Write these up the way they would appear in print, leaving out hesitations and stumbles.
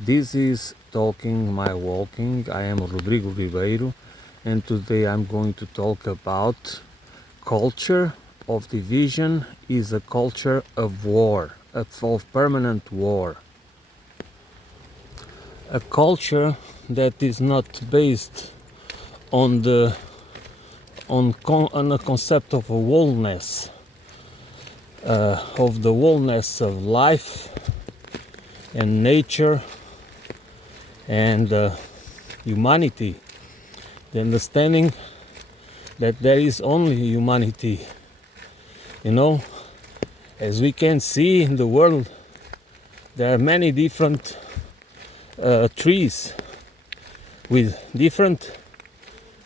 This is Talking My Walking. I am Rodrigo Ribeiro, and today I'm going to talk about culture of division is a culture of war, of permanent war. A culture that is not based on on a concept of a wholeness, of the wholeness of life and nature and humanity, the understanding that there is only humanity. As we can see in the world, there are many different trees with different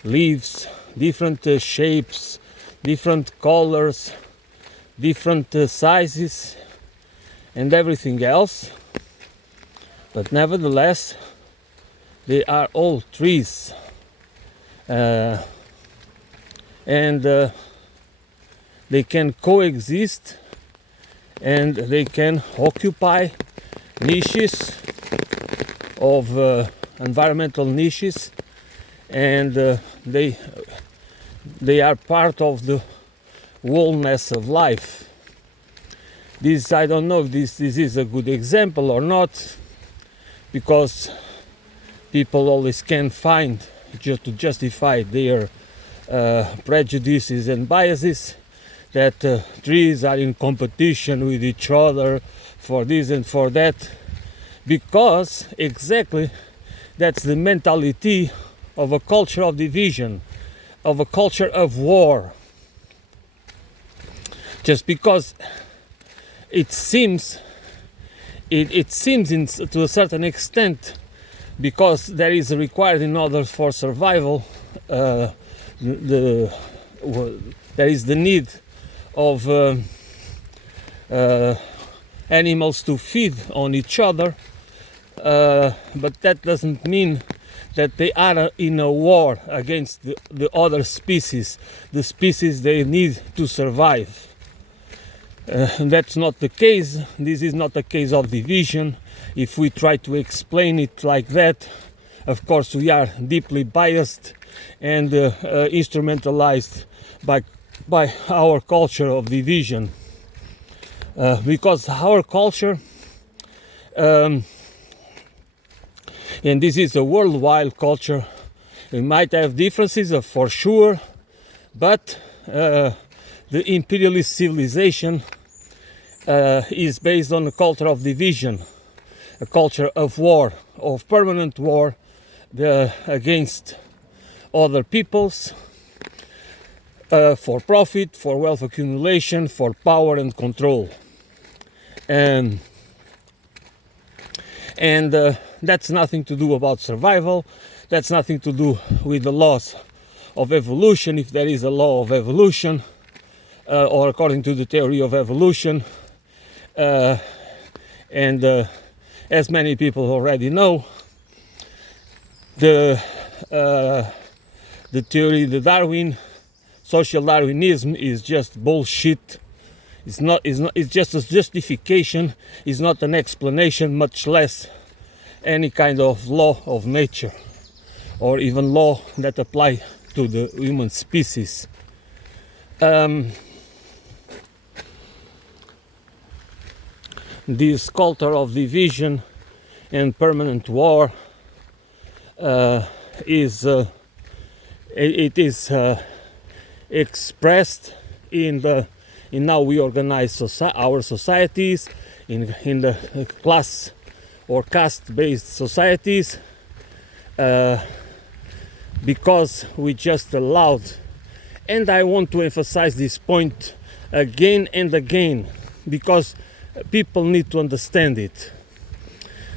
leaves, different shapes, different colors, different sizes, and everything else. But nevertheless, they are all trees, and they can coexist, and they can occupy niches of environmental niches, and they are part of the wholeness of life. This, I don't know if this is a good example or not, because people always can find just to justify their prejudices and biases that trees are in competition with each other for this and for that, because exactly that's the mentality of a culture of division, of a culture of war. Just because it seems to a certain extent, because there is required in order for survival, there is the need of animals to feed on each other, but that doesn't mean that they are in a war against the other species, the species they need to survive. That's not the case. This is not a case of division. If we try to explain it like that, of course we are deeply biased and instrumentalized by our culture of division, because our culture, and this is a worldwide culture, we might have differences for sure, but the imperialist civilization is based on a culture of division, a culture of war, of permanent war against other peoples, for profit, for wealth accumulation, for power and control. And that's nothing to do about survival. That's nothing to do with the laws of evolution, if there is a law of evolution, or according to the theory of evolution. And as many people already know, the theory, the social Darwinism, is just bullshit. It's just a justification. It's not an explanation, much less any kind of law of nature, or even law that apply to the human species. This culture of division and permanent war is expressed in how we organize our societies, in the class or caste-based societies, because we just allowed, and I want to emphasize this point again and again, because people need to understand it.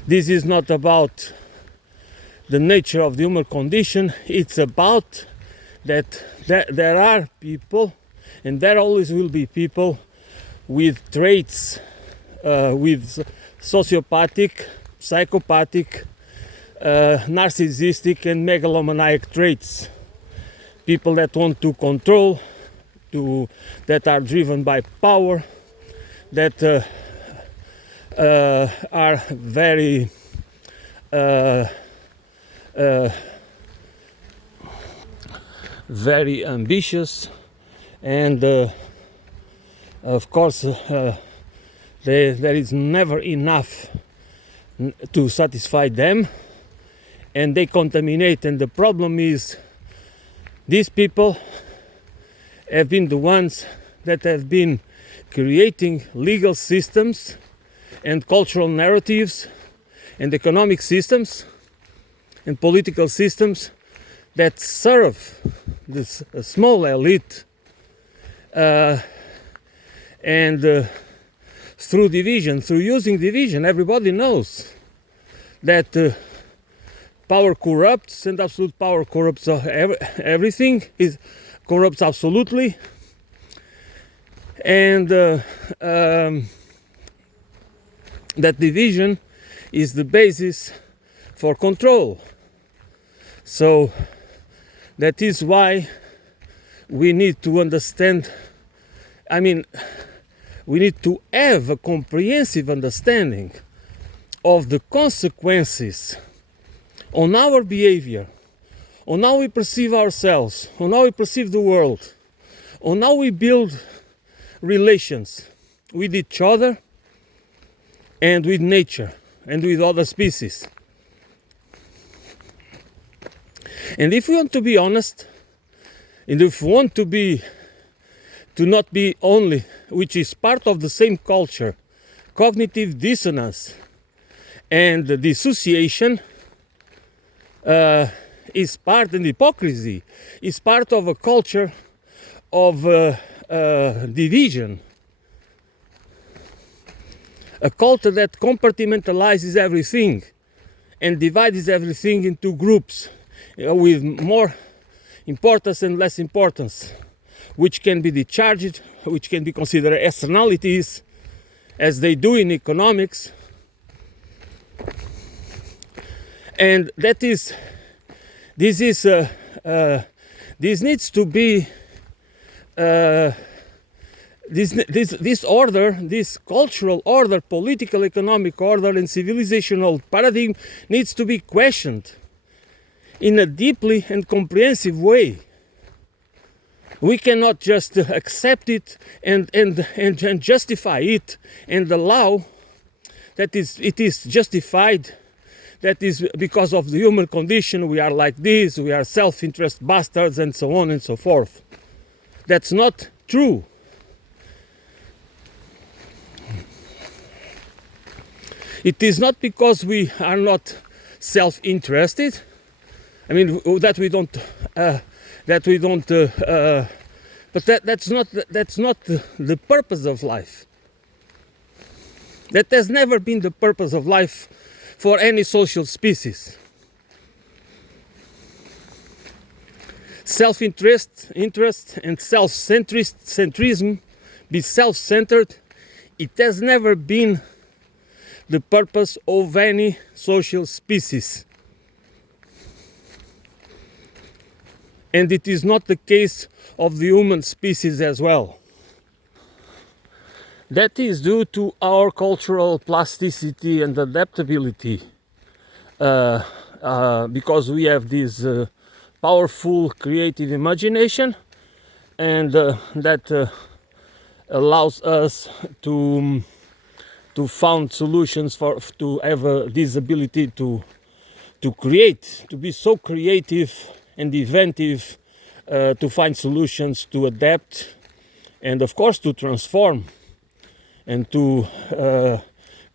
This is not about the nature of the human condition. It's about that there are people, and there always will be people with traits, with sociopathic, psychopathic, narcissistic and megalomaniac traits. People that want to control, that are driven by power, that are very uh, uh, very ambitious, and of course there is never enough to satisfy them, and they contaminate. And the problem is, these people have been the ones that have been creating legal systems and cultural narratives and economic systems and political systems that serve this small elite, and through division, through using division. Everybody knows that power corrupts, and absolute power corrupts everything. It corrupts absolutely, and that division is the basis for control. So that is why we need to understand, we need to have a comprehensive understanding of the consequences on our behavior, on how we perceive ourselves, on how we perceive the world, on how we build relations with each other and with nature and with other species. And if we want to be honest, and if we want to not be only, which is part of the same culture, cognitive dissonance and dissociation is part, and hypocrisy is part of a culture of division, a culture that compartmentalizes everything and divides everything into groups with more importance and less importance, which can be discharged, which can be considered externalities, as they do in economics. And this needs to be this order, this cultural order, political, economic order, and civilizational paradigm needs to be questioned in a deeply and comprehensive way. We cannot just accept it and justify it and allow that it is justified, that is because of the human condition, we are like this, we are self-interest bastards, and so on and so forth. That's not true. It is not because we are not self-interested, that we don't, but that's not the purpose of life. That has never been the purpose of life for any social species. Self-interest and self-centrism, be self-centered, it has never been the purpose of any social species. And it is not the case of the human species as well. That is due to our cultural plasticity and adaptability, because we have this powerful creative imagination, and that allows us to find solutions, to have this ability to create, to be so creative and inventive, to find solutions, to adapt, and of course to transform, and to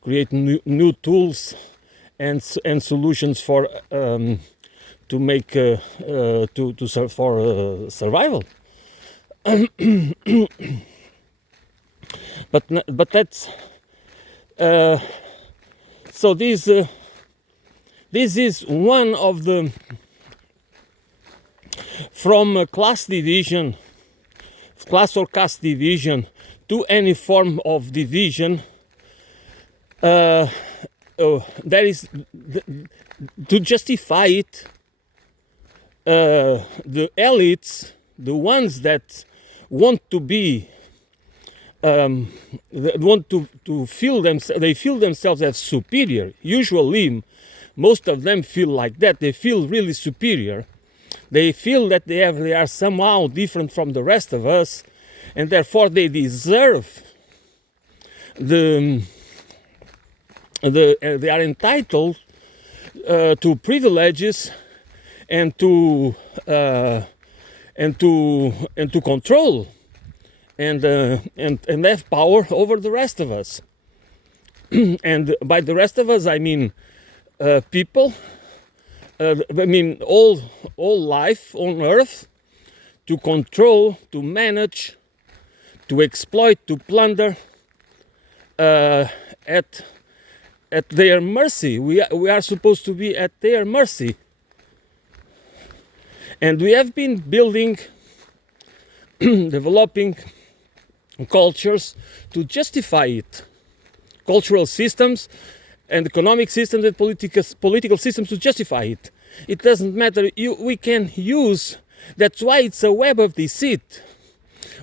create new tools and solutions for to make for survival. But that's so this is one of the, from class division, class or caste division, to any form of division, there is, to justify it, the elites, the ones that want to be, want to feel themselves, they feel themselves as superior, usually most of them feel like that. They feel really superior. They feel that they are somehow different from the rest of us, and therefore they deserve they are entitled to privileges and to control and have power over the rest of us. And by the rest of us, I mean people. I mean all life on Earth, to control, to manage, to exploit, to plunder, at their mercy. We are supposed to be at their mercy. And we have been building, developing cultures to justify it. Cultural systems and economic systems and political systems to justify it. It doesn't matter. We can use. That's why it's a web of deceit.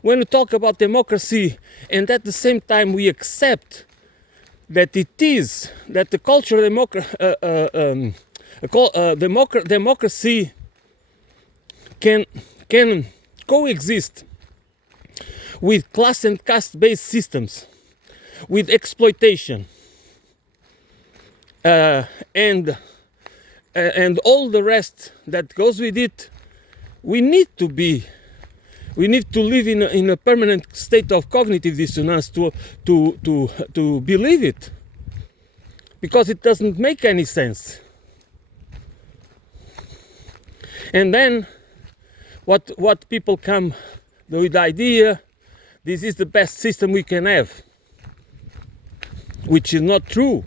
When we talk about democracy, and at the same time we accept that that the cultural democracy can coexist with class and caste-based systems, with exploitation, and all the rest that goes with it. We need to live in a permanent state of cognitive dissonance to believe it, because it doesn't make any sense. And then what people come with the idea, this is the best system we can have, which is not true.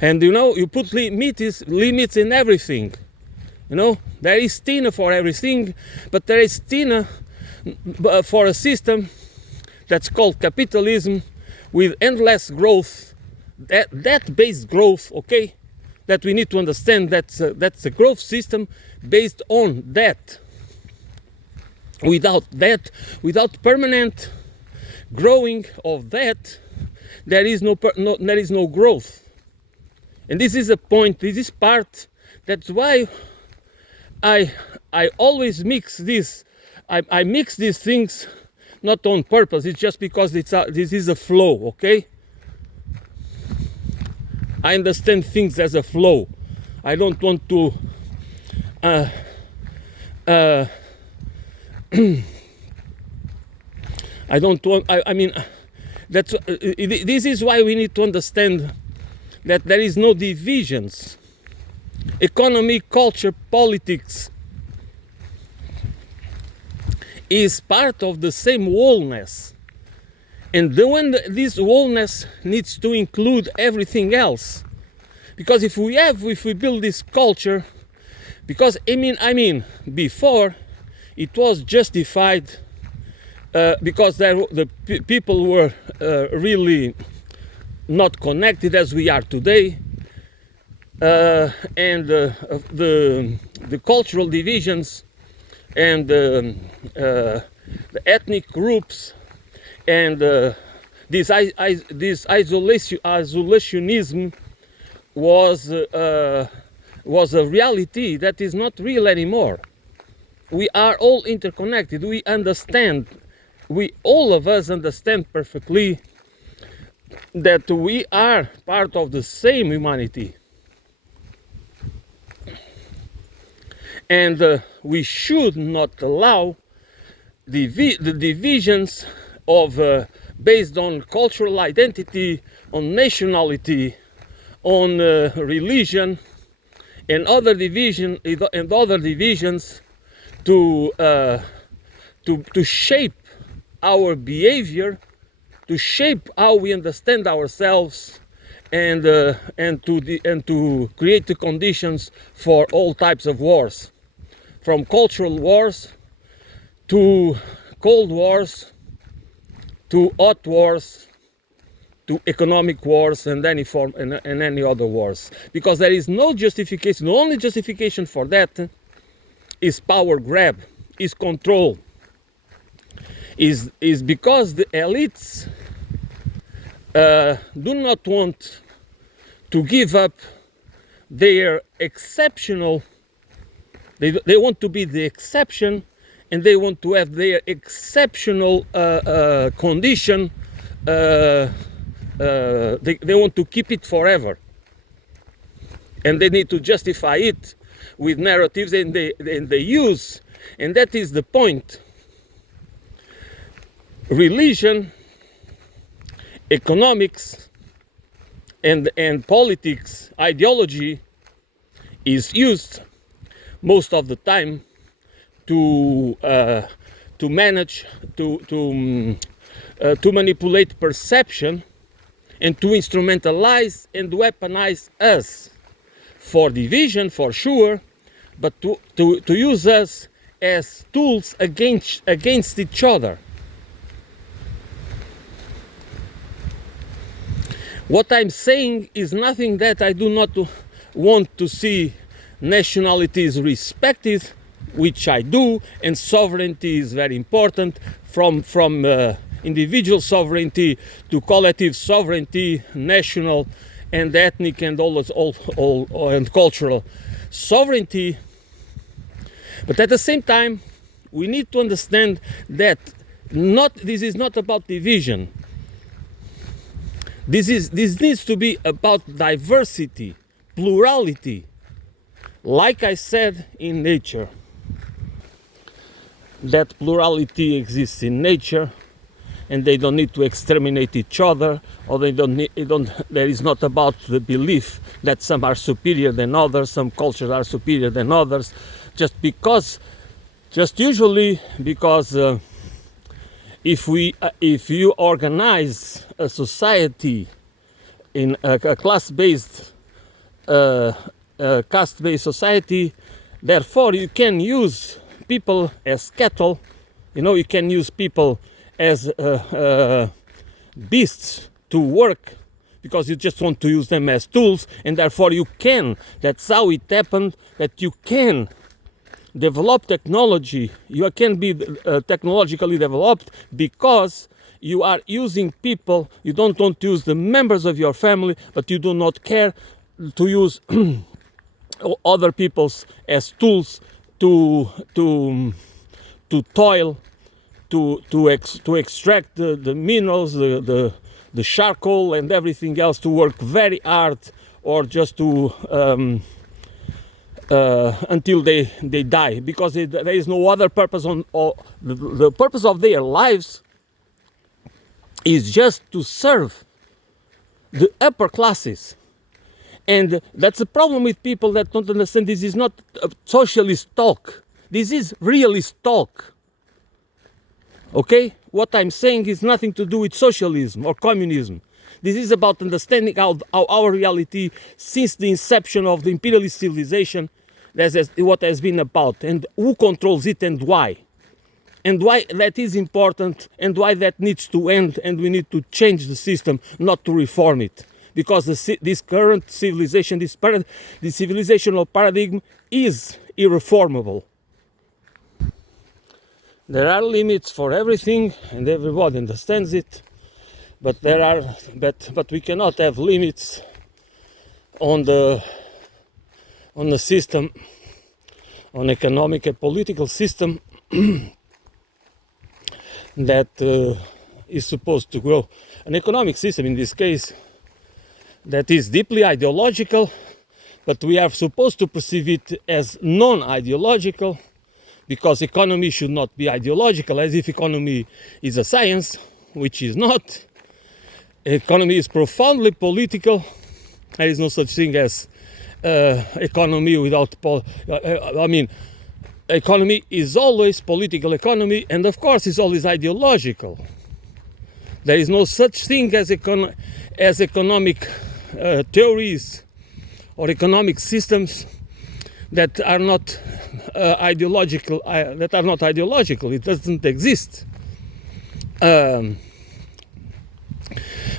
And you put limits in everything. There is Tina for everything, but there is Tina for a system that's called capitalism, with endless growth, that based growth, okay? That we need to understand that's a growth system based on that. Without permanent growing of that, there is no growth. And this is a point. This is part. That's why I always mix this. I mix these things not on purpose. It's just because this is a flow. Okay. I understand things as a flow. I don't want to I don't want. I mean, that's this is why we need to understand that there is no divisions. Economy, culture, politics is part of the same wholeness. And when this wholeness needs to include everything else, because if we build this culture, because I mean, before it was justified because the people were really not connected as we are today, and the cultural divisions and the ethnic groups. And this isolationism was a reality that is not real anymore. We are all interconnected. We understand. All of us understand perfectly that we are part of the same humanity, and we should not allow the divisions of based on cultural identity, on nationality, on religion, and other divisions to shape our behavior, to shape how we understand ourselves, and to create the conditions for all types of wars, from cultural wars to cold wars, to hot wars, to economic wars, and any form and any other wars, because there is no justification. The only justification for that is power grab, is control, is because the elites do not want to give up their exceptional, they want to be the exception, and they want to have their exceptional condition. They want to keep it forever, and they need to justify it with narratives, and they use, and that is the point. Religion, economics, and politics, ideology is used most of the time to manage, to manipulate perception, and to instrumentalize and weaponize us for division, for sure, but to use us as tools against each other. What I'm saying is nothing that I do not want to see nationalities respected, which I do, and sovereignty is very important, from individual sovereignty to collective sovereignty, national and ethnic and all and cultural sovereignty. But at the same time, we need to understand that this is not about division. This needs to be about diversity, plurality. Like I said, in nature, that plurality exists in nature, and they don't need to exterminate each other, or there is not about the belief that some are superior than others, some cultures are superior than others, just usually because if you organize a society in a class-based, caste-based society, therefore you can use people as cattle. You can use people as beasts to work, because you just want to use them as tools, and therefore you can. That's how it happened, that you can develop technology. You can be technologically developed because you are using people. You don't want to use the members of your family, but you do not care to use other peoples as tools to toil, to extract the minerals, the charcoal and everything else, to work very hard, or just to until they die, because there is no other purpose the purpose of their lives is just to serve the upper classes. And that's the problem with people that don't understand. This is not a socialist talk. This is realist talk. Okay? What I'm saying is nothing to do with socialism or communism. This is about understanding how our reality, since the inception of the imperialist civilization, what has been about, and who controls it, and why that is important, and why that needs to end, and we need to change the system, not to reform it, because this current civilization, this civilizational paradigm is irreformable. There are limits for everything, and everybody understands it, but we cannot have limits on the system, on economic and political system that is supposed to grow. An economic system, in this case, that is deeply ideological, but we are supposed to perceive it as non-ideological, because economy should not be ideological, as if economy is a science, which is not. Economy is profoundly political. There is no such thing as economy without economy is always political economy, and of course is always ideological. There is no such thing as economic theories or economic systems that are not ideological. It doesn't exist.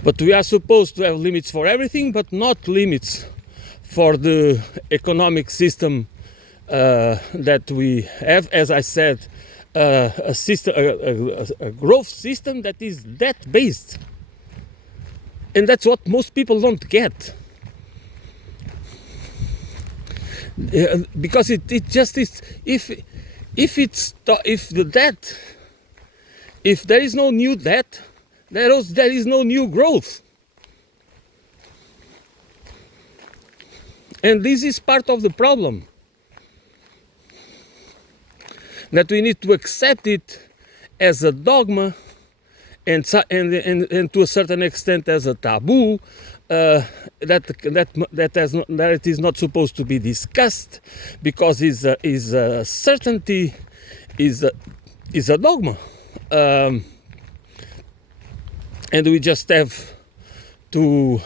But we are supposed to have limits for everything, but not limits for the economic system that we have. As I said, a growth system that is debt based, and that's what most people don't get. because it just is. If the debt, if there is no new debt, there is no new growth. And this is part of the problem, that we need to accept it as a dogma and to a certain extent as a taboo, that it is not supposed to be discussed, because is a certainty, is a dogma, and we just have to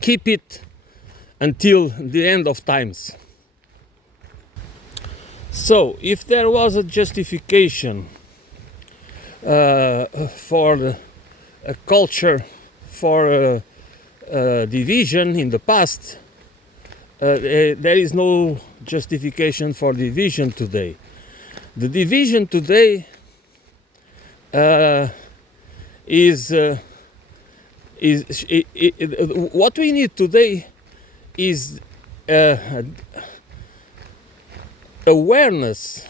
keep it until the end of times. So, if there was a justification for a culture, for division in the past, there is no justification for division today. The division today is what we need today is awareness,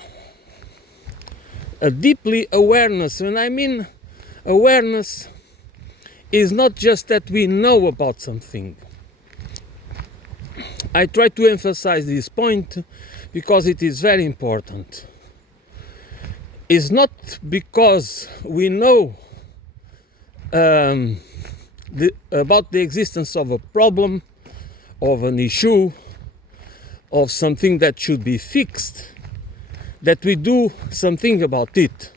a deeply awareness. When I mean awareness, is not just that we know about something. I try to emphasize this point because it is very important. It's not because we know about the existence of a problem, of an issue, of something that should be fixed, that we do something about it.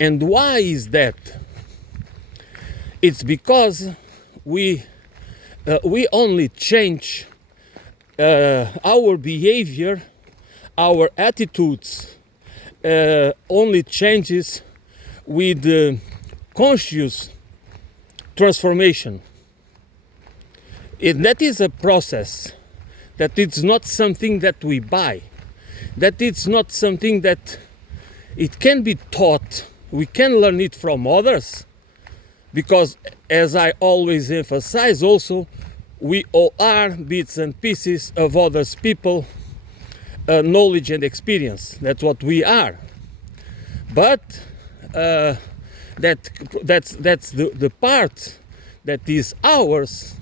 And why is that? It's because we only change our behavior, our attitudes, only changes with conscious transformation. That is a process, that it's not something that we buy, that it's not something that it can be taught. We can learn it from others, because as I always emphasize also, we all are bits and pieces of others people, knowledge and experience. That's what we are. But that's the part that is ours.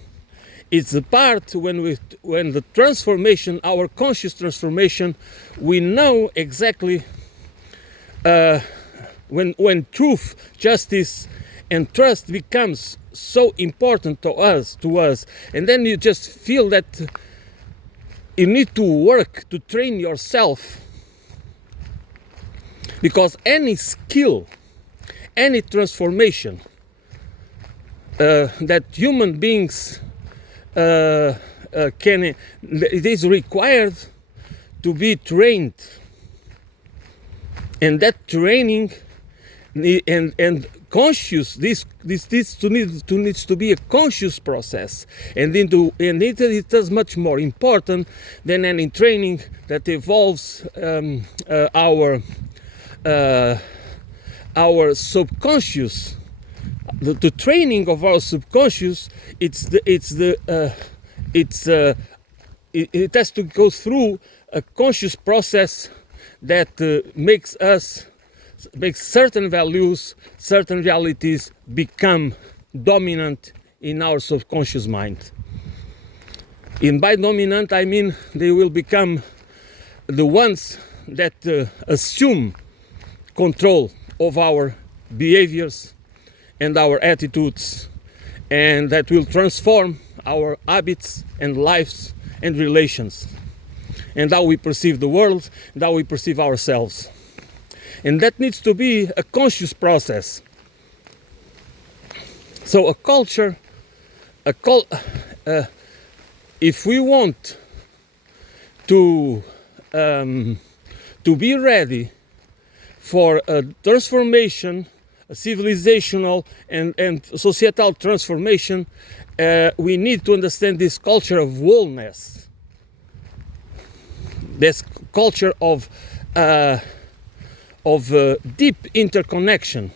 It's the part when the transformation, our conscious transformation, we know exactly when truth, justice, and trust becomes so important to us, and then you just feel that you need to work to train yourself, because any skill, any transformation that human beings it is required to be trained, and that training and conscious, this needs to be a conscious process, and it is much more important than any training that involves our subconscious. The training of our subconscious, it has to go through a conscious process that makes certain values, certain realities become dominant in our subconscious mind. And by dominant, I mean they will become the ones that assume control of our behaviors and our attitudes, and that will transform our habits and lives and relations, and how we perceive the world, and how we perceive ourselves. And that needs to be a conscious process. So a culture, if we want to be ready for a transformation, a civilizational and societal transformation, we need to understand this culture of wholeness, this culture of deep interconnection,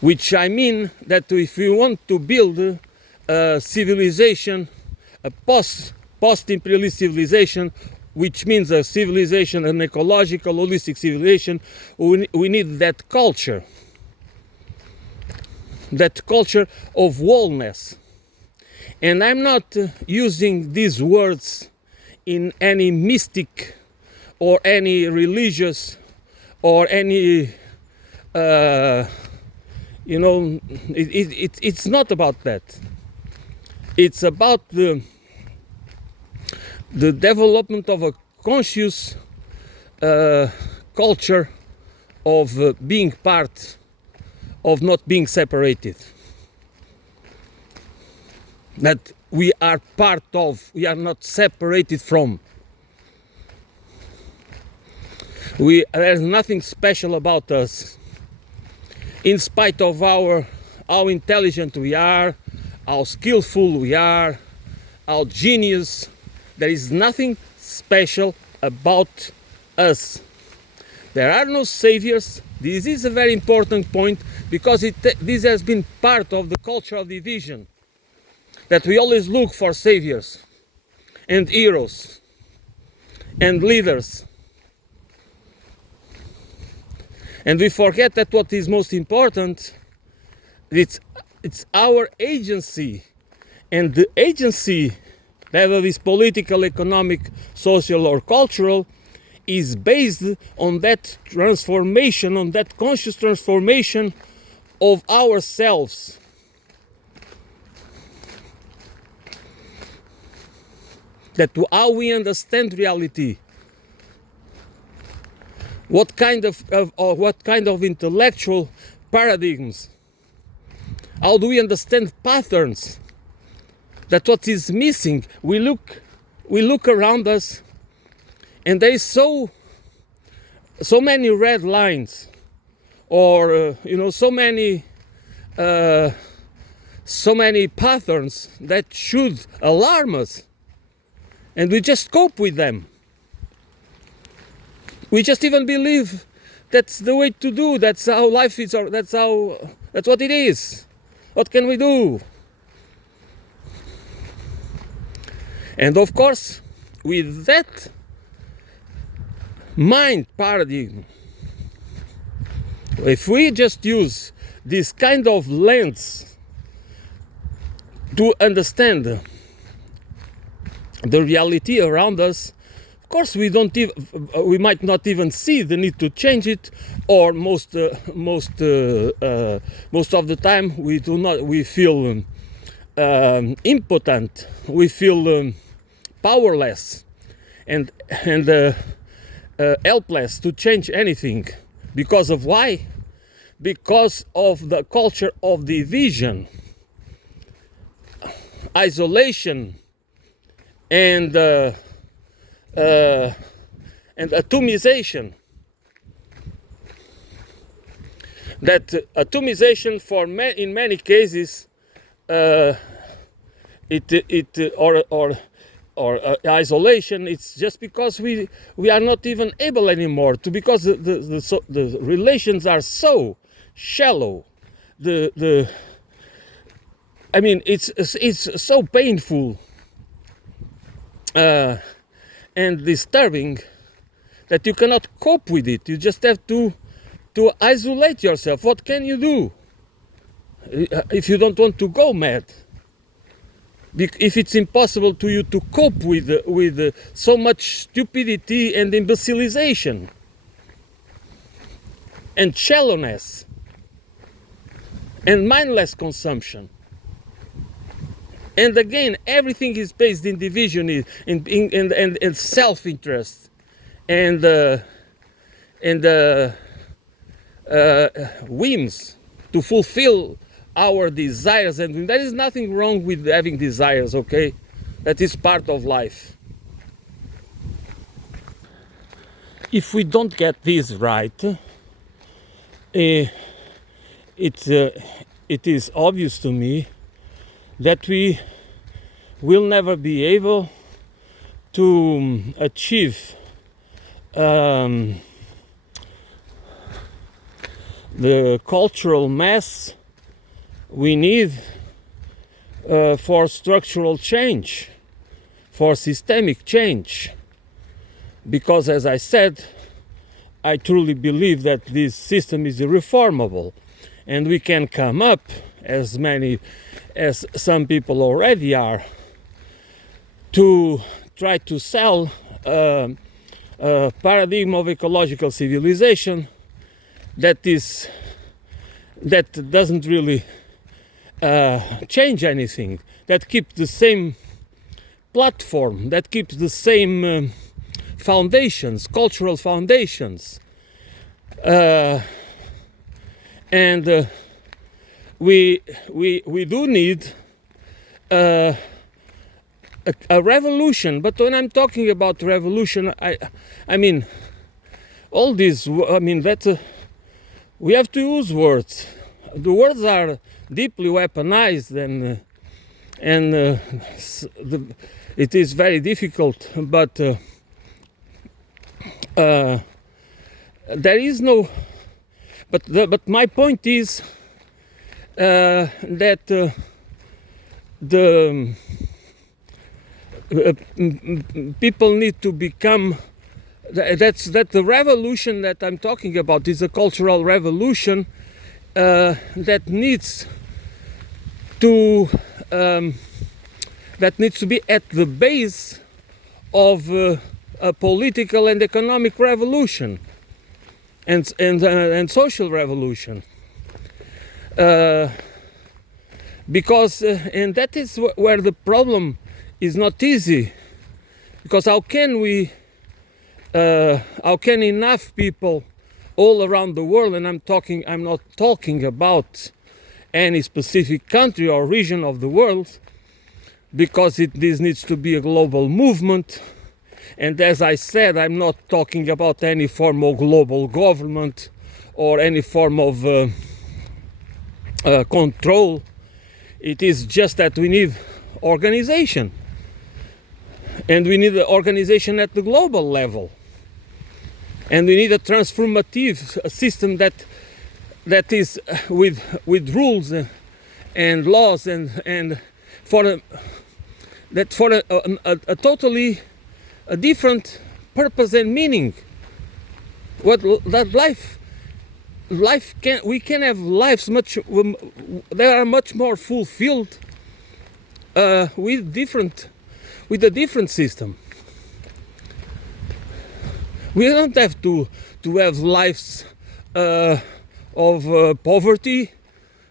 which I mean that if we want to build a civilization, a post-imperialist civilization, which means a civilization, an ecological, holistic civilization. We need that culture of wholeness. And I'm not using these words in any mystic or any religious or any it's not about that. It's about the development of a conscious culture of being part, of not being separated. That we are part of, we are not separated from. There's nothing special about us. In spite of how intelligent we are, how skillful we are, how genius, there is nothing special about us. There are no saviors. This is a very important point, because this has been part of the culture of division, that we always look for saviors and heroes and leaders. And we forget that what is most important, it's our agency. And the agency, whether it is political, economic, social or cultural, is based on that transformation, on that conscious transformation of ourselves. That how we understand reality. What kind of intellectual paradigms? How do we understand patterns? That what is missing? We look around us, and there is so many red lines, or so many patterns that should alarm us, and we just cope with them. We just even believe that's the way to do. That's how life is. That's what it is. What can we do? And of course, with that mind paradigm, if we just use this kind of lens to understand the reality around us, of course, we might not even see the need to change it, or most of the time we do not. We feel impotent. We feel powerless and helpless to change anything. Because of why? Because of the culture of division, isolation, and atomization. That atomization, in many cases, isolation. It's just because we are not even able anymore to, because the relations are so shallow. It's so painful. And disturbing, that you cannot cope with it. You just have to isolate yourself. What can you do if you don't want to go mad? If it's impossible to you to cope with so much stupidity and imbecilization and shallowness and mindless consumption. And again, everything is based in division, in self-interest, and whims to fulfill our desires. And there is nothing wrong with having desires, okay? That is part of life. If we don't get this right, it is obvious to me that we will never be able to achieve the cultural mass we need for structural change, for systemic change, because, as I said, I truly believe that this system is irreformable, and we can come up, as many as some people already are, to try to sell a paradigm of ecological civilization that doesn't really change anything, that keeps the same platform, that keeps the same foundations, cultural foundations, and we do need a revolution. But when I'm talking about revolution, I mean all these. I mean that we have to use words. The words are deeply weaponized, and it is very difficult. But there is no. But my point is that the people need to become. That the revolution that I'm talking about is a cultural revolution that needs to be at the base of a political and economic revolution and social revolution, because and that is where the problem is not easy, because how can enough people all around the world, and I'm not talking about any specific country or region of the world, because this needs to be a global movement. And as I said, I'm not talking about any form of global government or any form of control. It is just that we need organization, and we need the organization at the global level, and we need a transformative system that is with rules and laws and for a totally a different purpose and meaning. We can have lives they are much more fulfilled with a different system. We don't have to have lives of poverty.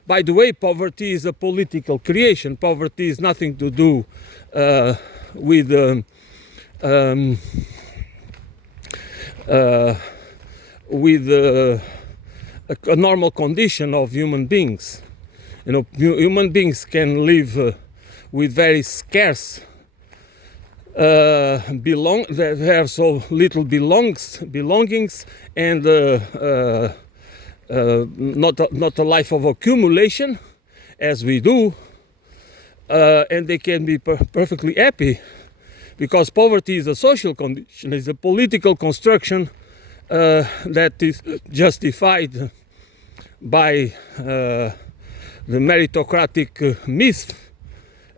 By the way, poverty is a political creation. Poverty is nothing to do with a normal condition of human beings. You know, human beings can live with very scarce that have so little belongings, and not a life of accumulation as we do, and they can be perfectly happy, because poverty is a social condition, is a political construction that is justified by the meritocratic myth,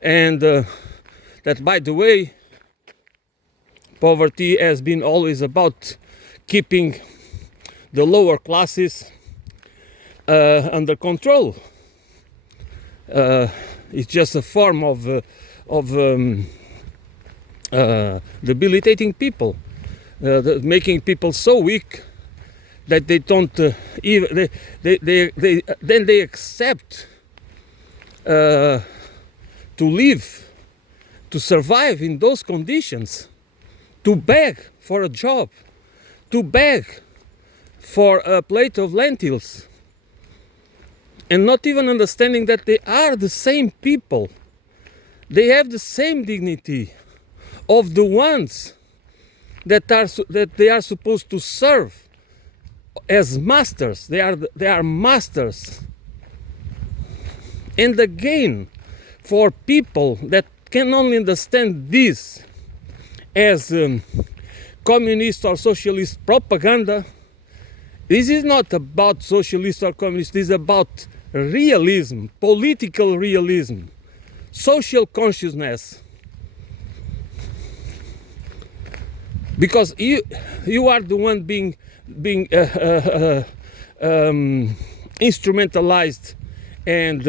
and that, by the way, poverty has been always about keeping the lower classes under control. It's just a form of debilitating people, making people so weak that they don't they accept to live, to survive in those conditions, to beg for a job, to beg for a plate of lentils, and not even understanding that they are the same people. They have the same dignity of the ones that they are supposed to serve as masters. They are masters. And again, for people that can only understand this as communist or socialist propaganda, this is not about socialist or communist. This is about realism, political realism, social consciousness. because you are the one being instrumentalized and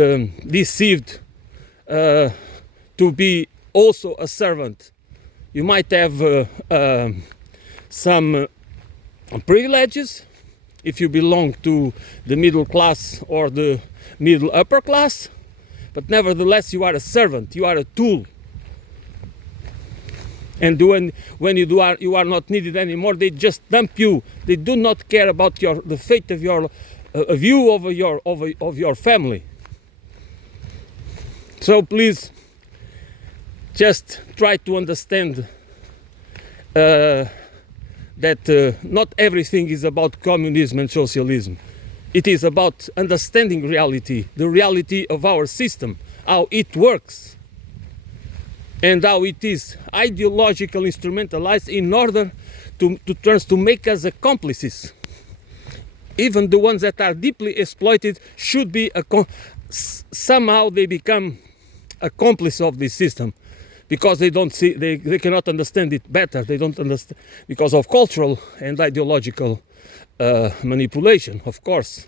deceived to be also a servant. You might have some privileges if you belong to the middle class or the middle upper class, but nevertheless you are a servant, you are a tool. And when you are not needed anymore, they just dump you. They do not care about the fate of your view of your family. So please, just try to understand that not everything is about communism and socialism. It is about understanding reality, the reality of our system, how it works, and how it is ideologically instrumentalized in order to make us accomplices. Even the ones that are deeply exploited should be somehow they become accomplices of this system, because they don't see, they cannot understand it better. They don't understand because of cultural and ideological manipulation, of course.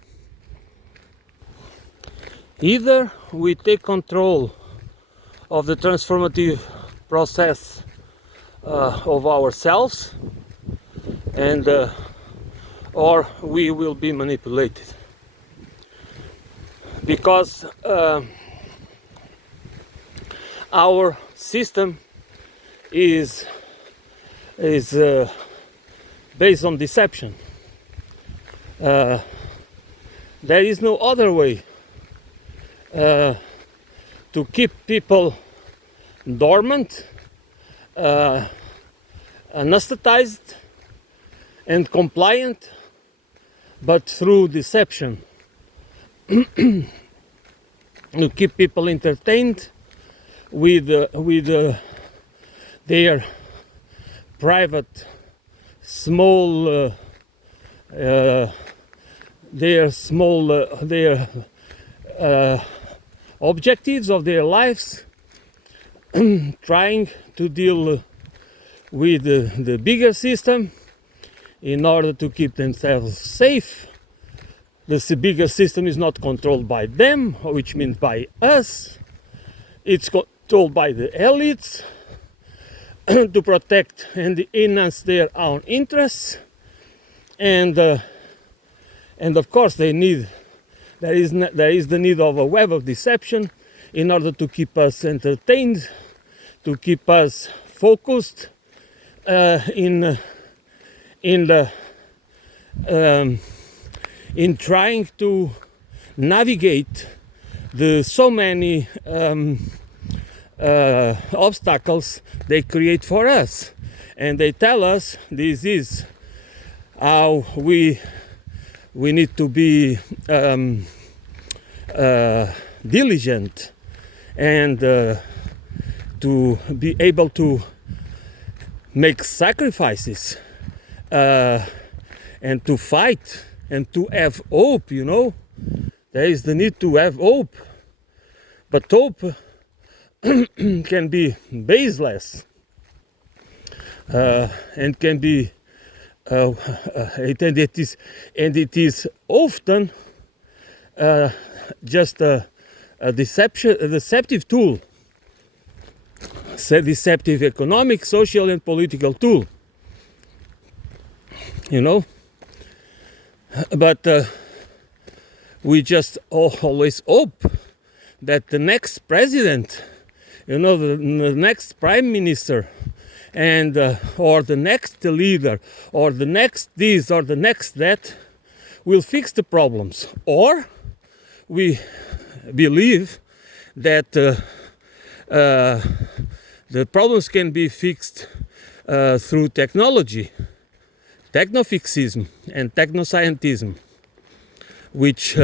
Either we take control of the transformative process of ourselves, and or we will be manipulated, because our system is based on deception. There is no other way to keep people dormant, anesthetized and compliant, but through deception. To keep people entertained with their private small objectives of their lives, trying to deal with the bigger system in order to keep themselves safe. The bigger system is not controlled by them, which means by us. It's controlled by the elites to protect and enhance their own interests, and of course there is the need of a web of deception in order to keep us entertained, to keep us focused in trying to navigate the so many obstacles they create for us, and they tell us this is how we need to be diligent and to be able to make sacrifices and to fight and to have hope. There is the need to have hope, but hope can be baseless and can be it is often just a deceptive tool, deceptive economic, social and political tool, but we just always hope that the next president, the next prime minister, and or the next leader, or the next this, or the next that, will fix the problems. Or we believe that the problems can be fixed through technology, technofixism, and technoscientism, which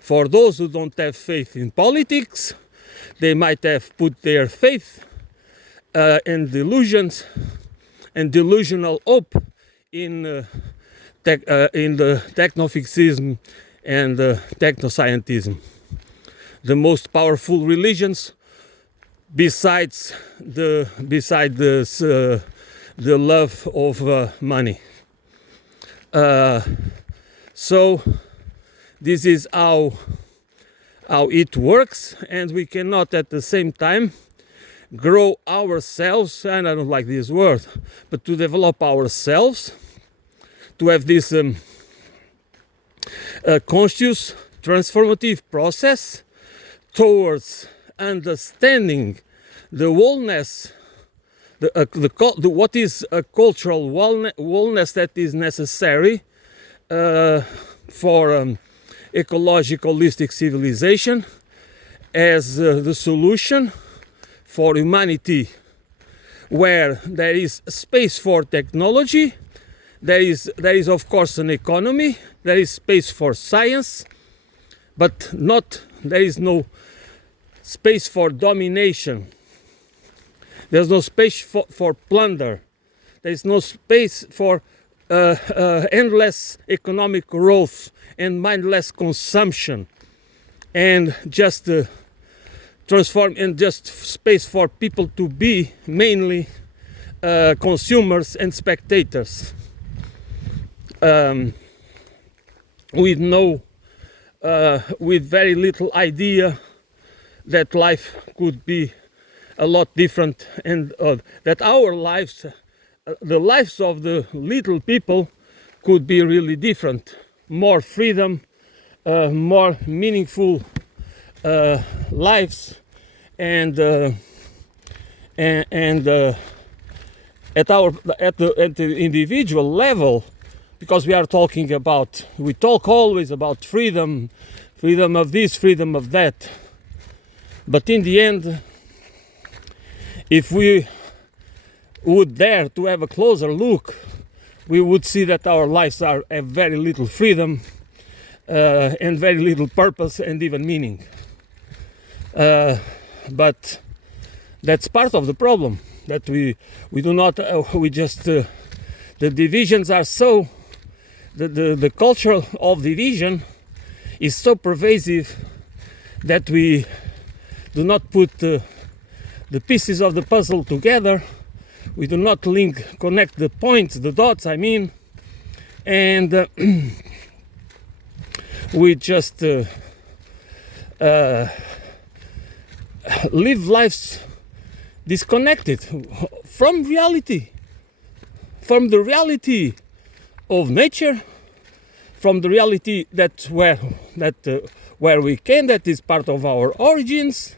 for those who don't have faith in politics, they might have put their faith and delusions and delusional hope in the technofixism and technoscientism. The most powerful religions, besides the the love of money. So this is how it works, and we cannot at the same time grow ourselves, and I don't like this word, but to develop ourselves, to have this conscious transformative process towards understanding the wholeness, what is a cultural wholeness that is necessary for ecological holistic civilization as the solution for humanity, where there is space for technology, there is of course an economy, there is space for science, but there is no space for domination. There's no space for plunder. There is no space for endless economic growth and mindless consumption, and just transform and just space for people to be mainly consumers and spectators, with very little idea that life could be a lot different, and that our lives, the lives of the little people, could be really different. More freedom, more meaningful lives, and at the individual level, because we talk always about freedom of this, freedom of that, but in the end, if we would dare to have a closer look, we would see that our lives have very little freedom and very little purpose and even meaning. But that's part of the problem, that we do not, the divisions are so, the culture of division is so pervasive that we do not put the pieces of the puzzle together. We do not connect the points, the dots, and we just live lives disconnected from reality, from the reality of nature, from the reality that where we came, that is part of our origins,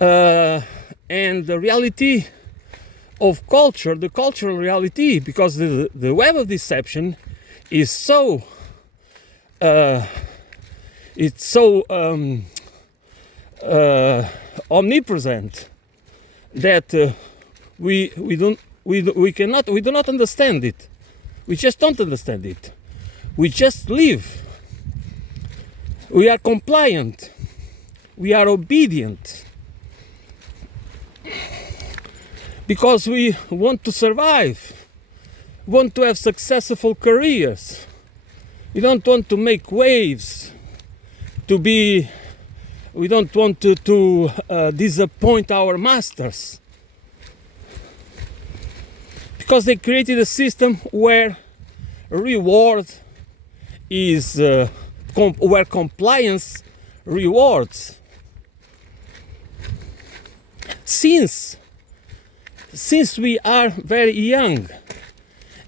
and the reality of culture, the cultural reality, because the web of deception is so omnipresent that we do not understand it. We just don't understand it. We just live. We are compliant. We are obedient. Because we want to survive, want to have successful careers. We don't want to make waves, we don't want to disappoint our masters. Because they created a system where reward is, where compliance rewards. Since we are very young,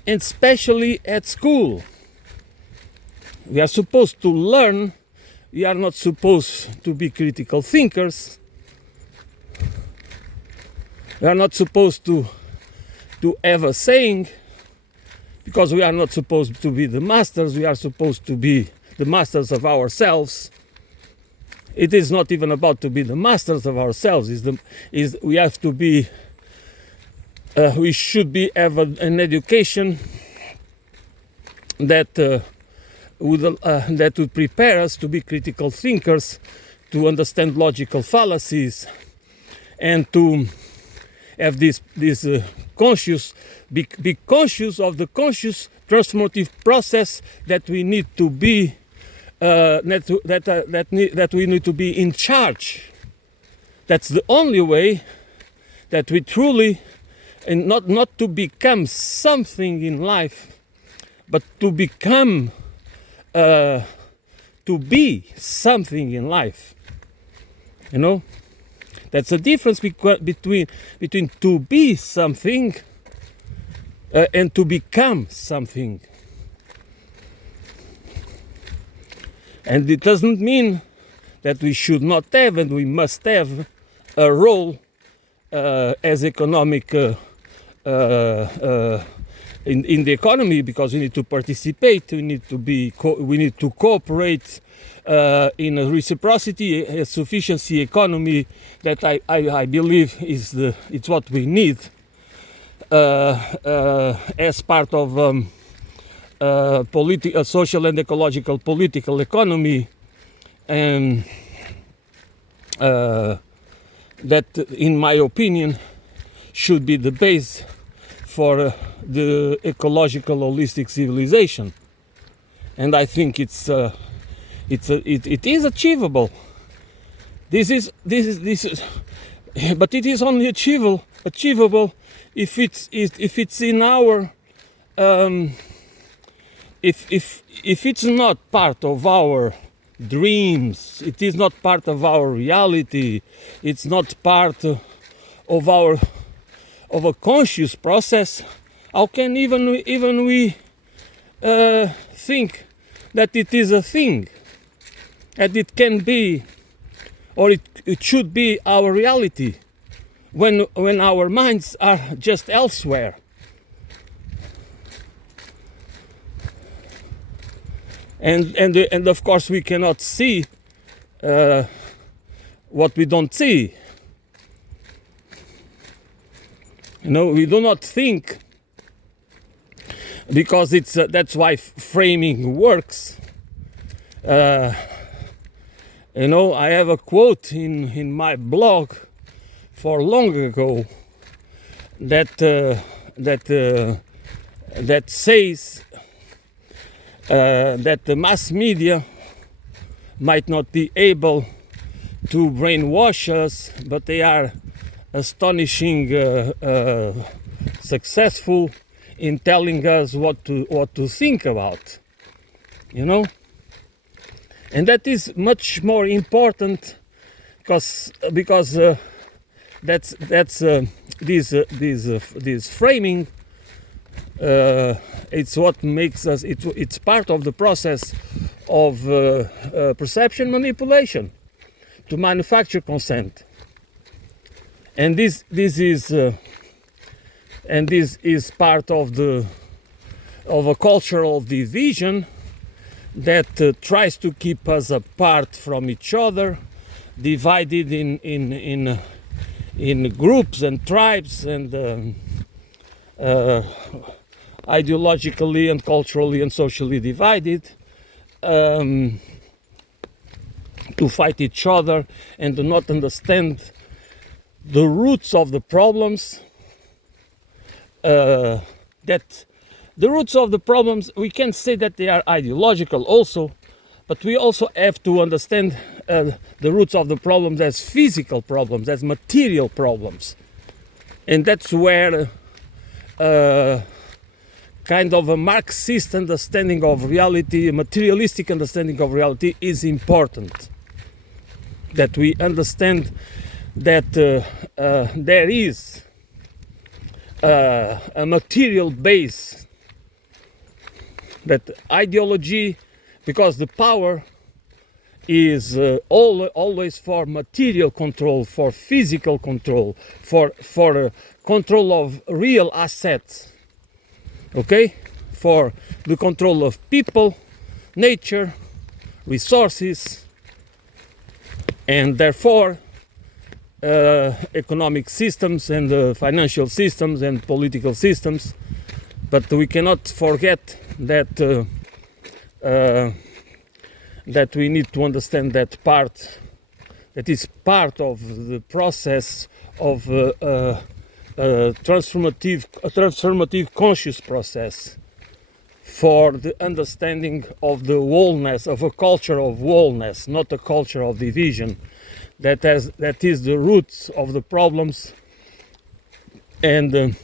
and especially at school, we are supposed to learn. We are not supposed to be critical thinkers. We are not supposed to have a saying, because we are not supposed to be the masters. We are supposed to be the masters of ourselves. It is not even about to be the masters of ourselves. We have to be. We should have an education that would prepare us to be critical thinkers, to understand logical fallacies, and to have this conscious, be conscious of the conscious transformative process that we need to be, that we need to be in charge. That's the only way that we truly and not to become something in life, but to become to be something in life. You know, that's a difference between to be something and to become something. And it doesn't mean that we should not have and we must have a role as economic in the economy, because we need to participate, we need to cooperate in a reciprocity, a sufficiency economy that I believe it's what we need as part of social and ecological political economy, and that, in my opinion, should be the base for the ecological holistic civilization. And I think it is achievable. This is, but it is only achievable if it's in our if it's not part of our dreams, it is not part of our reality, it's not part of a conscious process. How can even we think that it is a thing, that it can be, or it should be our reality, when our minds are just elsewhere? And of course we cannot see what we don't see. You know, we do not think, because that's why framing works. You know, I have a quote in my blog for long ago that says that the mass media might not be able to brainwash us, but they are astonishing successful in telling us what to think about, you know. And that is much more important, because this framing, it's what makes us, it's part of the process of perception manipulation to manufacture consent. And this is part of a cultural division that tries to keep us apart from each other, divided in groups and tribes, and ideologically and culturally and socially divided, to fight each other and do not understand the roots of the problems. We can say that they are ideological also, but we also have to understand the roots of the problems as physical problems, as material problems. And that's where kind of a Marxist understanding of reality, a materialistic understanding of reality is important. That we understand that there is a material base, that ideology, because the power is always for material control, for physical control, for control of real assets, okay, for the control of people, nature, resources, and therefore economic systems and financial systems and political systems. But we cannot forget that that we need to understand that is part of the process of a transformative conscious process for the understanding of the wholeness, of a culture of wholeness, not a culture of division. That is the roots of the problems, and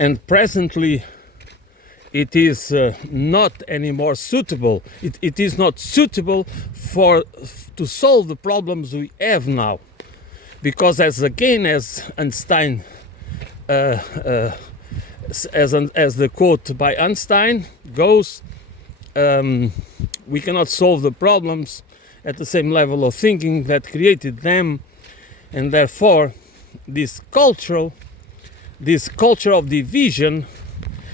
and presently it is not anymore suitable. It is not suitable to solve the problems we have now, because as Einstein, as the quote by Einstein goes, we cannot solve the problems at the same level of thinking that created them, and therefore this culture of division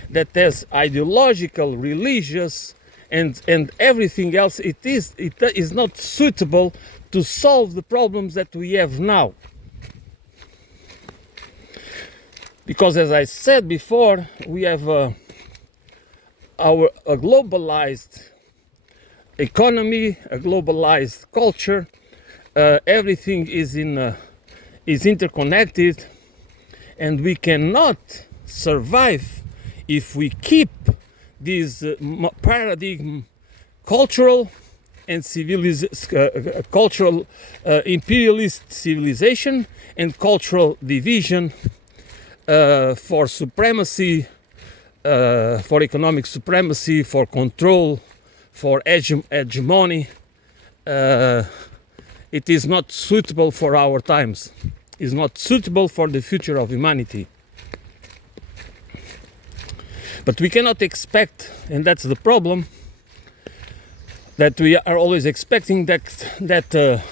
that has ideological, religious, and everything else, it is not suitable to solve the problems that we have now. Because as I said before, we have a globalized economy, a globalized culture. Everything is interconnected, and we cannot survive if we keep this paradigm, cultural and cultural imperialist civilization and cultural division for supremacy, for economic supremacy, for control, for hegemony. It is not suitable for our times. It is not suitable for the future of humanity. But we cannot expect, and that's the problem, that we are always expecting that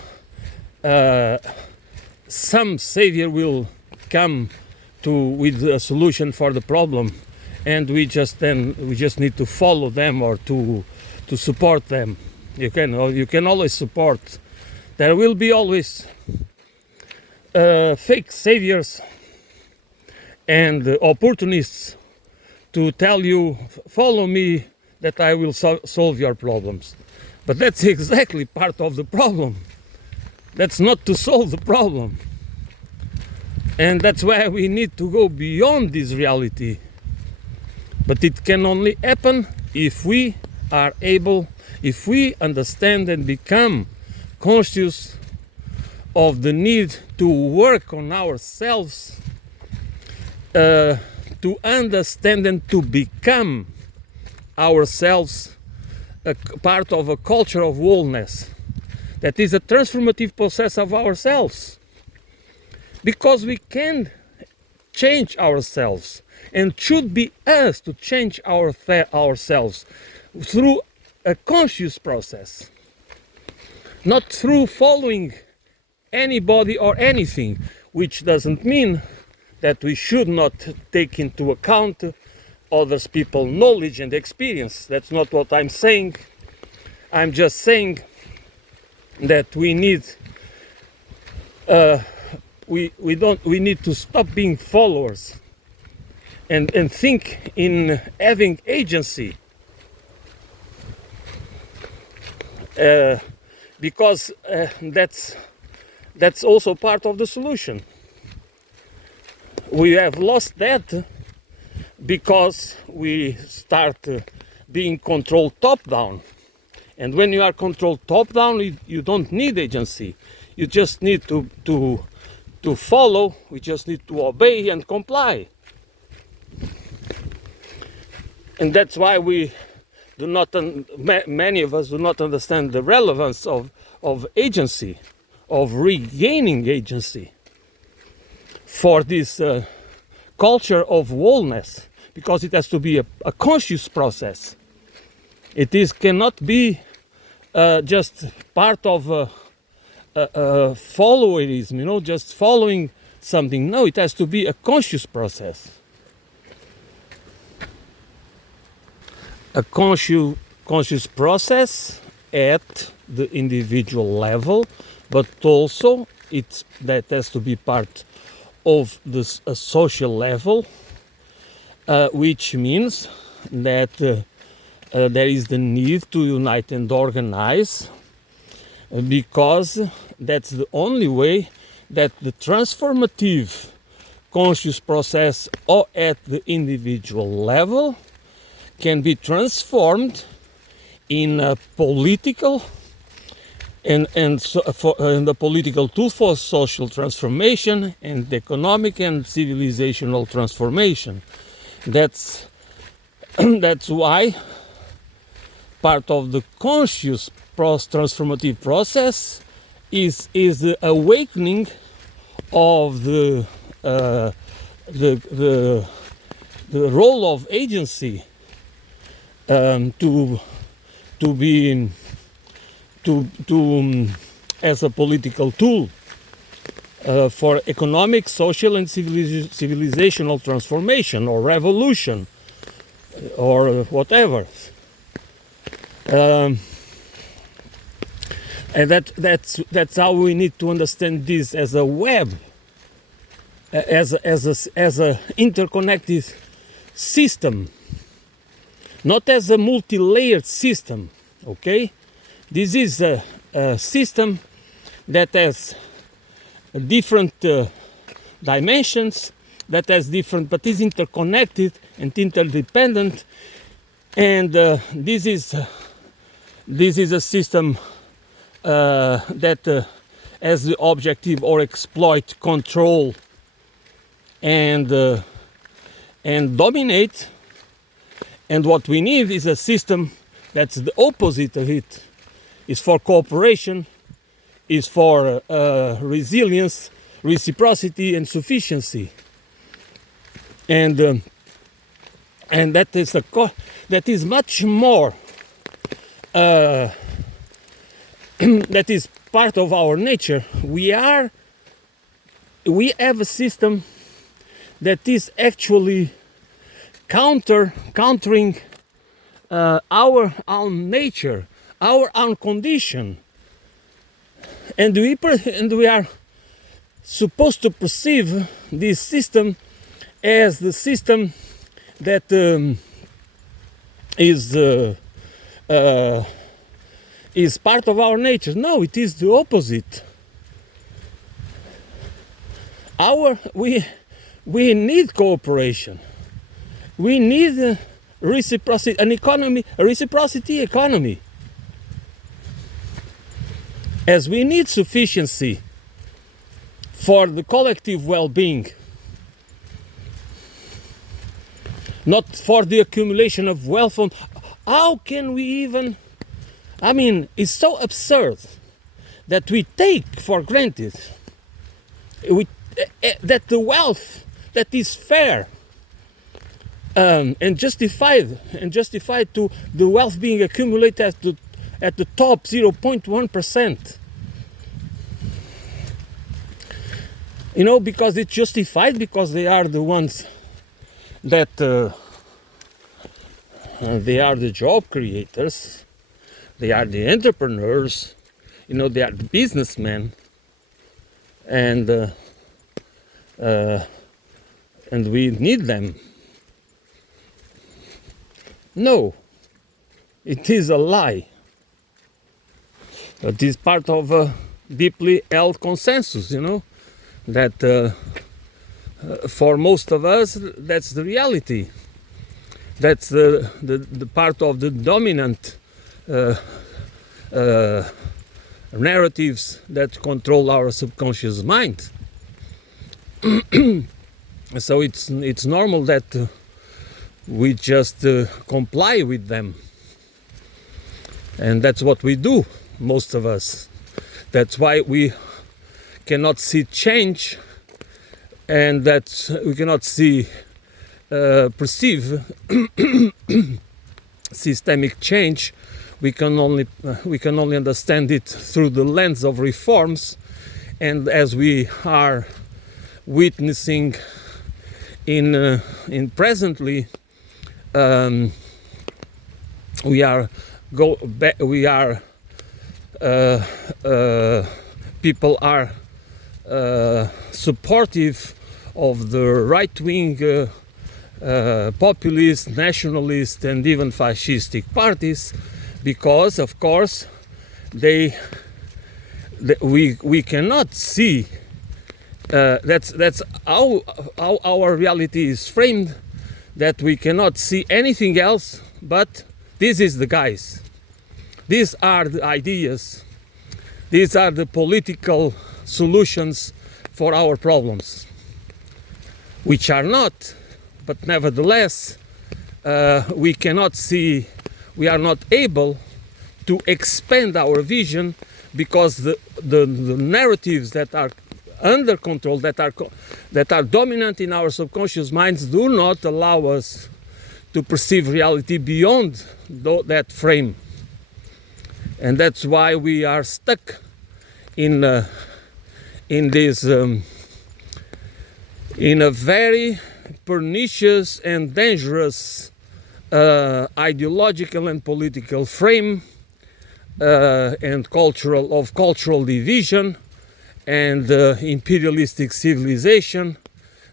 some savior will come with a solution for the problem, and we just need to follow them or to support them. You can always support. There will be always fake saviors and opportunists to tell you, follow me, that I will solve your problems. But that's exactly part of the problem. That's not to solve the problem. And that's why we need to go beyond this reality. But it can only happen if we are able, if we understand and become conscious of the need to work on ourselves, to understand and to become ourselves a part of a culture of wholeness that is a transformative process of ourselves, because we can change ourselves, and should be us to change ourselves through a conscious process, not through following anybody or anything, which doesn't mean that we should not take into account others people's knowledge and experience. That's not what I'm saying. I'm just saying that we need we need to stop being followers and think in having agency, because that's also part of the solution. We have lost that because we start being controlled top-down. And when you are controlled top-down, you don't need agency. You just need to follow, we just need to obey and comply. And that's why we do not, many of us do not understand the relevance of agency, of regaining agency for this culture of wholeness, because it has to be a conscious process. Cannot be just part of followerism, just following something. No, it has to be a conscious process. A conscious process at the individual level, but also that has to be part of this social level, which means that there is the need to unite and organize, because that's the only way that the transformative conscious process or at the individual level can be transformed in a political and the political tool for social transformation and economic and civilizational transformation. That's that's why part of the conscious transformative process is the awakening of the role of agency, to be as a political tool for economic, social, and civilizational transformation or revolution or whatever. And that's how we need to understand this as a web, as a interconnected system, not as a multi-layered system. Okay, this is a system that has different dimensions, that has different, but is interconnected and interdependent, and this is a system that has the objective or exploit, control, and dominate. And what we need is a system that's the opposite of it. Is for cooperation, is for resilience, reciprocity, and sufficiency. And that is much more. That is part of our nature. We have a system that is actually countering our own nature, our own condition, and we are supposed to perceive this system as the system that is part of our nature. No, it is the opposite. We need cooperation. We need reciprocity, a reciprocity economy. As we need sufficiency for the collective well-being, not for the accumulation of wealth. How can we even? I mean, it's so absurd that we take for granted that the wealth that is fair and justified to the wealth being accumulated at the top 0.1%. You know, because it's justified, because they are the ones that they are the job creators, they are the entrepreneurs, you know, they are the businessmen, and we need them. No, it is a lie. It is part of a deeply held consensus, you know, that for most of us, that's the reality. That's the part of the dominant narratives that control our subconscious mind. So it's normal that we just comply with them, and that's what we do, most of us. That's why we cannot see change, and that we cannot perceive systemic change. We can only understand it through the lens of reforms, and as we are witnessing in presently, people are supportive of the right-wing populist, nationalist, and even fascistic parties, because, of course, we cannot see. That's how our reality is framed. That we cannot see anything else but this is the guys. These are the ideas. These are the political solutions for our problems, which are not but nevertheless, we are not able to expand our vision because the narratives that are under control, that are dominant in our subconscious minds, do not allow us to perceive reality beyond that frame. And that's why we are stuck in this in a very pernicious and dangerous ideological and political frame and cultural division and imperialistic civilization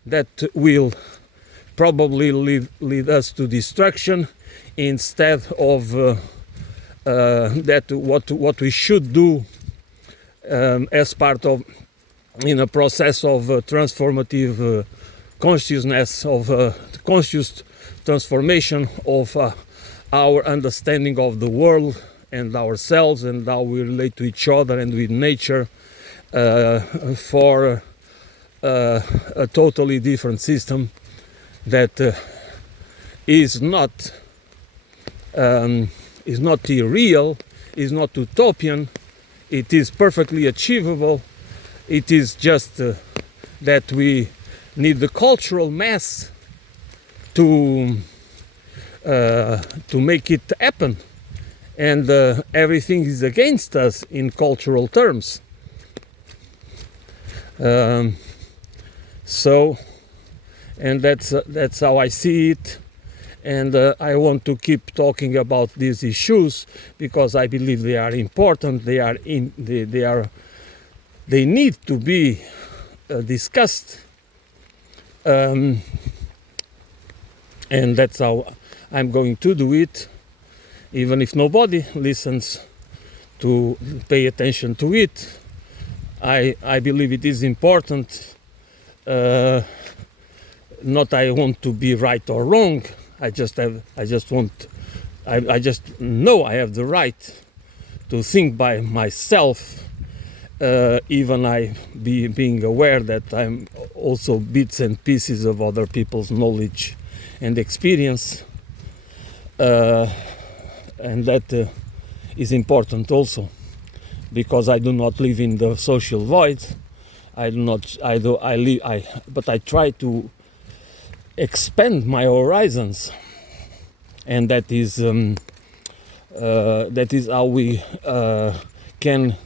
that will probably lead us to destruction instead of that what we should do as part of in a process of transformative consciousness, of conscious transformation of our understanding of the world and ourselves and how we relate to each other and with nature for a totally different system that is not irreal, is not utopian. It is perfectly achievable. It is just that we need the cultural mass to make it happen, and everything is against us in cultural terms. So, and that's how I see it. And I want to keep talking about these issues because I believe they are important. They need to be discussed, and that's how I'm going to do it, even if nobody listens to pay attention to it. I believe it is important. Not I want to be right or wrong. I just know I have the right to think by myself, even being aware that I'm also bits and pieces of other people's knowledge and experience, and that is important also, because I do not live in the social void. But I try to expand my horizons, and that is how we can